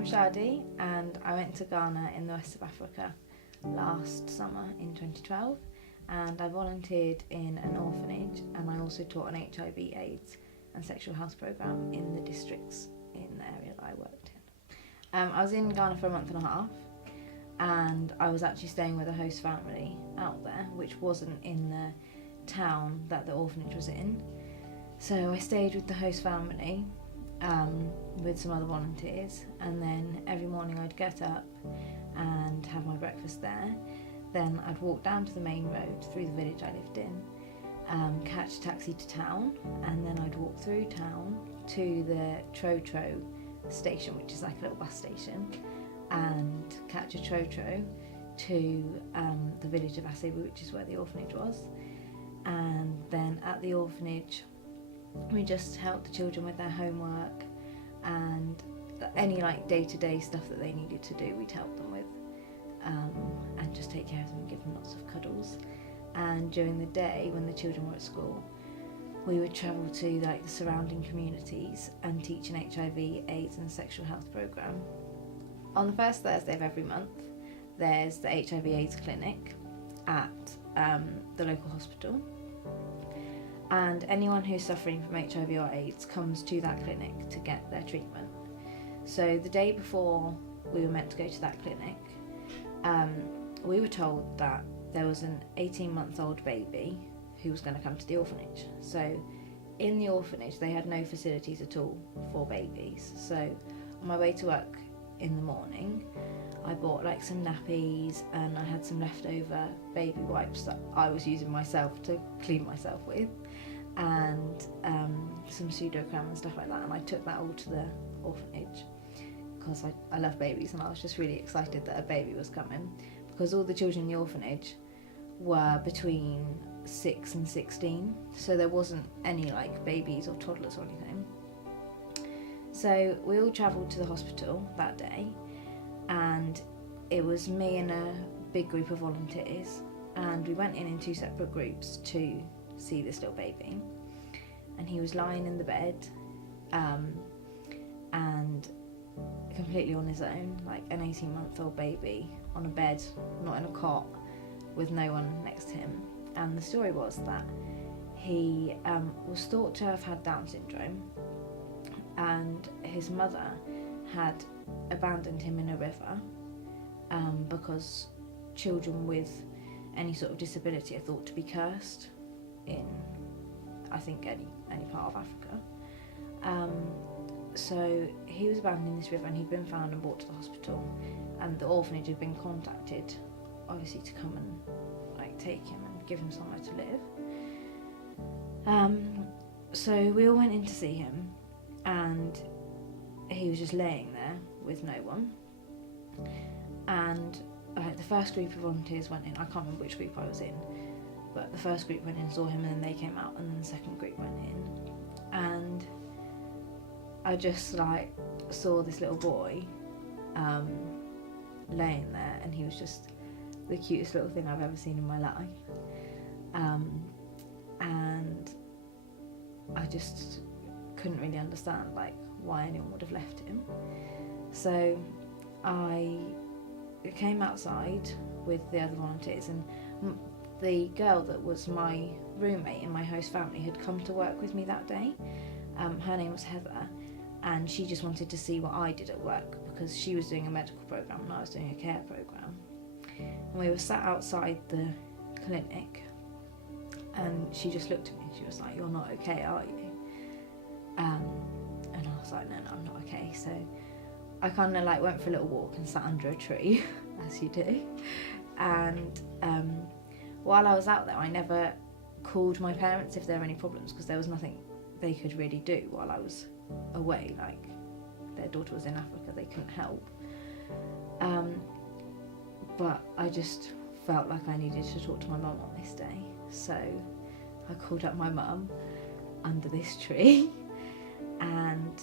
I'm Shadee and I went to Ghana in the west of Africa last summer in 2012, and I volunteered in an orphanage, and I also taught an HIV, AIDS and sexual health programme in the districts in the area that I worked in. I was in Ghana for a month and a half, and I was actually staying with a host family out there, which wasn't in the town that the orphanage was in. So I stayed with the host family with some other volunteers, and then every morning I'd get up and have my breakfast there. Then I'd walk down to the main road through the village I lived in, catch a taxi to town, and then I'd walk through town to the Trotro station, which is like a little bus station, and catch a Trotro to the village of Asebu, which is where the orphanage was. And then at the orphanage we just helped the children with their homework and any like day-to-day stuff that they needed to do, we'd help them with, and just take care of them and give them lots of cuddles. And during the day when the children were at school, we would travel to like the surrounding communities and teach an HIV, AIDS and sexual health programme. On the first Thursday of every month there's the HIV AIDS clinic at the local hospital, and anyone who's suffering from HIV or AIDS comes to that clinic to get their treatment. So the day before we were meant to go to that clinic, we were told that there was an 18-month-old baby who was going to come to the orphanage. So in the orphanage they had no facilities at all for babies. So on my way to work in the morning I bought like some nappies, and I had some leftover baby wipes that I was using myself to clean myself with, and some pseudocrem and stuff like that, and I took that all to the orphanage because I love babies, and I was just really excited that a baby was coming, because all the children in the orphanage were between 6 and 16, so there wasn't any like babies or toddlers or anything. So we all travelled to the hospital that day, and it was me and a big group of volunteers, and we went in 2 separate groups to see this little baby, and he was lying in the bed and completely on his own, like an 18-month-old baby on a bed, not in a cot, with no one next to him. And the story was that he was thought to have had Down syndrome, and his mother had abandoned him in a river because children with any sort of disability are thought to be cursed in, I think, any part of Africa. So he was abandoned in this river, and he'd been found and brought to the hospital, and the orphanage had been contacted, obviously, to come and like take him and give him somewhere to live. So we all went in to see him, and he was just laying there with no one. And the first group of volunteers went in, I can't remember which group I was in, but the first group went in, saw him, and then they came out, and then the second group went in, and I just like saw this little boy laying there, and he was just the cutest little thing I've ever seen in my life, and I just couldn't really understand like why anyone would have left him. So I came outside with the other volunteers, and the girl that was my roommate in my host family had come to work with me that day. Her name was Heather, and she just wanted to see what I did at work, because she was doing a medical programme and I was doing a care programme. And we were sat outside the clinic, and she just looked at me and she was like, "You're not okay, are you?" And I was like, no, I'm not okay. So I kind of like went for a little walk and sat under a tree, as you do. And while I was out there, I never called my parents if there were any problems, because there was nothing they could really do while I was away. Like, their daughter was in Africa, they couldn't help. But I just felt like I needed to talk to my mum on this day. So I called up my mum under this tree, and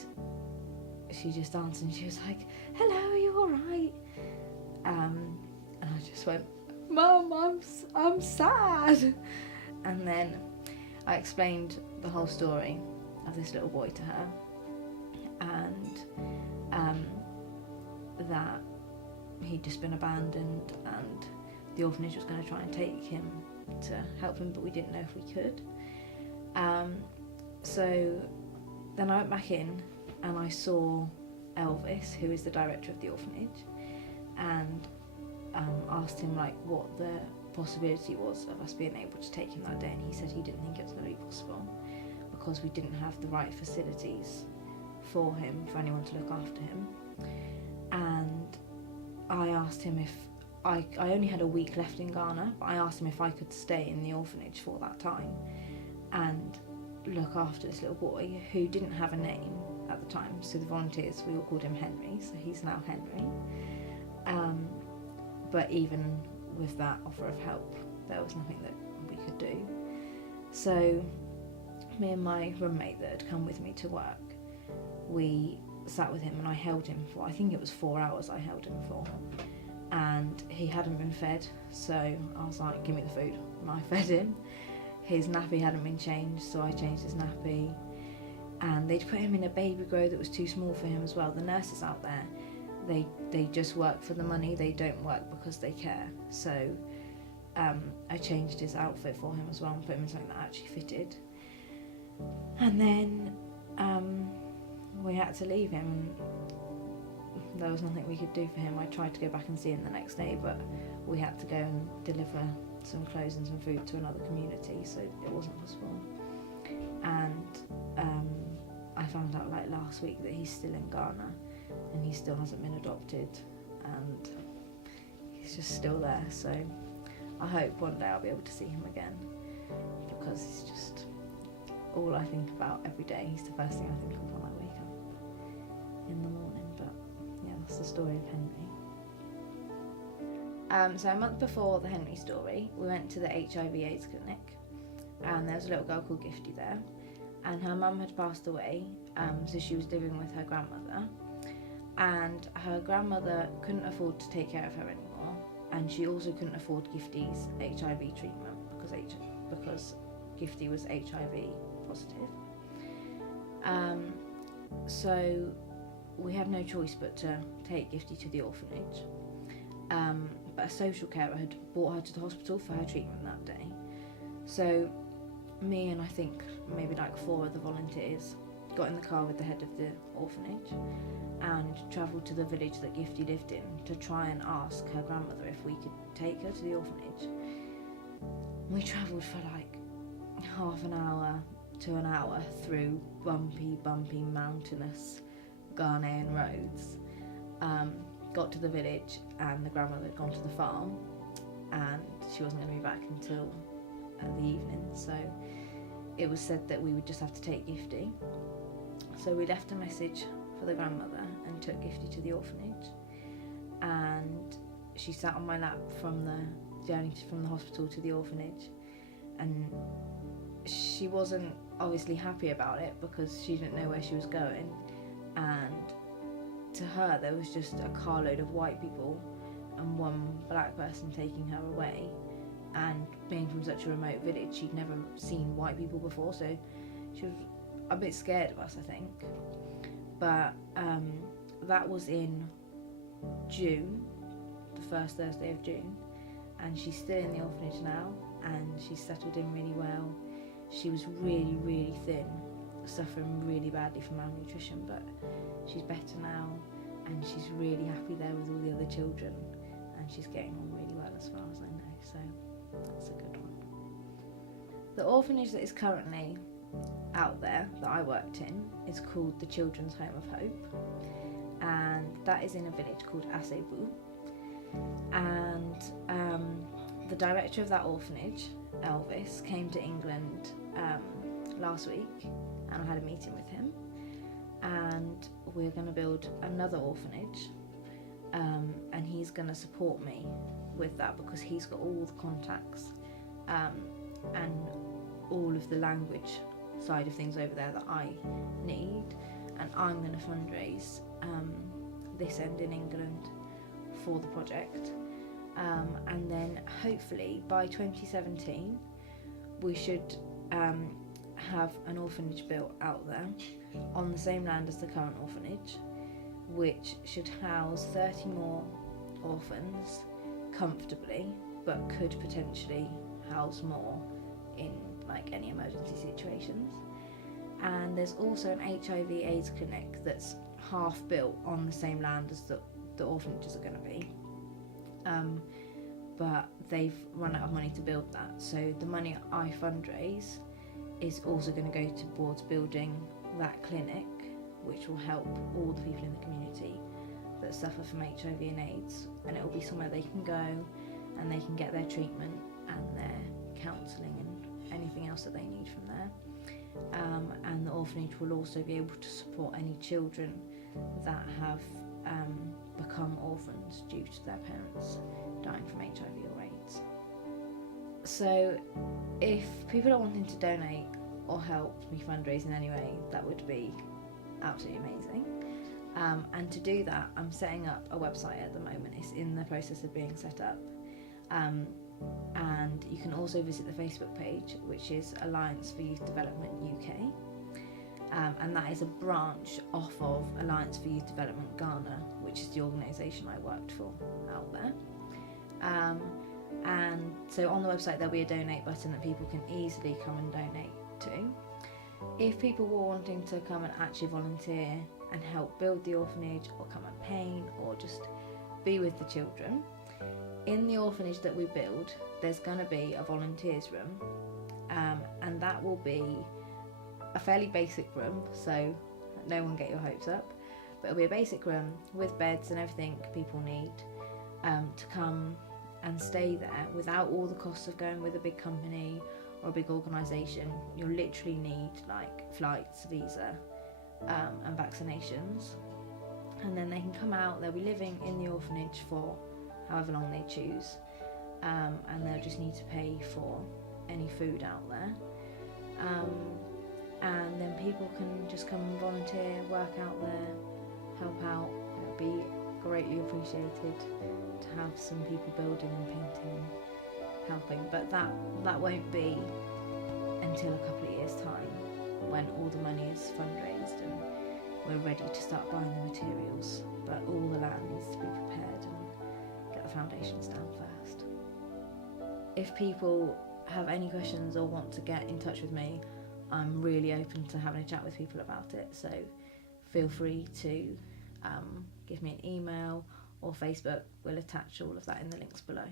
she just answered, and she was like, "Hello, are you alright?" And I just went, "Mum, I'm sad." And then I explained the whole story of this little boy to her, and that he'd just been abandoned and the orphanage was going to try and take him to help him, but we didn't know if we could. So then I went back in and I saw Elvis, who is the director of the orphanage, and asked him like what the possibility was of us being able to take him that day, and he said he didn't think it was going to be possible because we didn't have the right facilities for him, for anyone to look after him. And I asked him if I only had a week left in Ghana, but I asked him if I could stay in the orphanage for that time and look after this little boy who didn't have a name at the time. So the volunteers, we all called him Henry, so he's now Henry. But even with that offer of help, there was nothing that we could do. So me and my roommate that had come with me to work, we sat with him and I held him for, I think it was 4 hours I held him for, and he hadn't been fed, so I was like, give me the food, and I fed him. His nappy hadn't been changed, so I changed his nappy, and they'd put him in a baby grow that was too small for him as well. The nurses out there, they just work for the money, they don't work because they care. So I changed his outfit for him as well and put him in something that actually fitted. And then we had to leave him, and there was nothing we could do for him. I tried to go back and see him the next day, but we had to go and deliver some clothes and some food to another community, so it wasn't possible. And I found out like last week that he's still in Ghana and he still hasn't been adopted, and he's just still there. So I hope one day I'll be able to see him again, because it's just all I think about every day. He's the first thing I think of when I wake up in the morning. But yeah, that's the story of Henry. So a month before the Henry story, we went to the HIV/AIDS clinic, and there was a little girl called Gifty there, and her mum had passed away, so she was living with her grandmother, and her grandmother couldn't afford to take care of her anymore, and she also couldn't afford Gifty's HIV treatment because Gifty was HIV positive. So we had no choice but to take Gifty to the orphanage. But a social carer had brought her to the hospital for her treatment that day. So me and I think maybe like 4 other volunteers got in the car with the head of the orphanage and travelled to the village that Gifty lived in to try and ask her grandmother if we could take her to the orphanage. We travelled for like half an hour to an hour through bumpy, mountainous Ghanaian roads. Got to the village and the grandmother had gone to the farm and she wasn't going to be back until the evening, so it was said that we would just have to take Gifty. So we left a message for the grandmother and took Gifty to the orphanage, and she sat on my lap from the journey from the hospital to the orphanage, and she wasn't obviously happy about it because she didn't know where she was going, and to her there was just a carload of white people and one black person taking her away, and being from such a remote village she'd never seen white people before, so she was a bit scared of us, I think. But that was in June, the first Thursday of June, and she's still in the orphanage now and she's settled in really well. She was really, really thin, suffering really badly from malnutrition, but she's better now and she's really happy there with all the other children, and she's getting on really well as far as I know, so that's a good one. The orphanage that is currently out there that I worked in is called the Children's Home of Hope, and that is in a village called Asebu, and the director of that orphanage, Elvis, came to England last week, and I had a meeting with him, and we're going to build another orphanage, and he's going to support me with that because he's got all the contacts and all of the language side of things over there that I need, and I'm going to fundraise this end in England for the project, and then hopefully by 2017 we should have an orphanage built out there on the same land as the current orphanage, which should house 30 more orphans comfortably, but could potentially house more in like any emergency situations. And there's also an HIV/AIDS clinic that's half built on the same land as the orphanages are going to be, but they've run out of money to build that, so the money I fundraise is also going to go towards building that clinic, which will help all the people in the community that suffer from HIV and AIDS, and it will be somewhere they can go and they can get their treatment and their counselling and anything else that they need from there. And the orphanage will also be able to support any children that have become orphans due to their parents dying from HIV or AIDS. So if people are wanting to donate or help me fundraise in any way, that would be absolutely amazing. And to do that, I'm setting up a website at the moment. It's in the process of being set up. And you can also visit the Facebook page, which is Alliance for Youth Development UK. And that is a branch off of Alliance for Youth Development Ghana, which is the organisation I worked for out there. And so on the website there'll be a donate button that people can easily come and donate to. If people were wanting to come and actually volunteer and help build the orphanage, or come and paint, or just be with the children, in the orphanage that we build, there's going to be a volunteers room, and that will be a fairly basic room, so no one get your hopes up, but it'll be a basic room with beds and everything people need to come and stay there without all the costs of going with a big company or a big organisation. You'll literally need like flights, visa, and vaccinations, and then they can come out. They'll be living in the orphanage for however long they choose, and they'll just need to pay for any food out there, and then people can just come and volunteer, work out there, help out. It'll be greatly appreciated to have some people building and painting, helping, but that won't be until a couple of years' time, when all the money is fundraised and we're ready to start buying the materials. But all the land needs to be prepared and get the foundations down first. If people have any questions or want to get in touch with me, I'm really open to having a chat with people about it, so feel free to give me an email or Facebook. We'll attach all of that in the links below.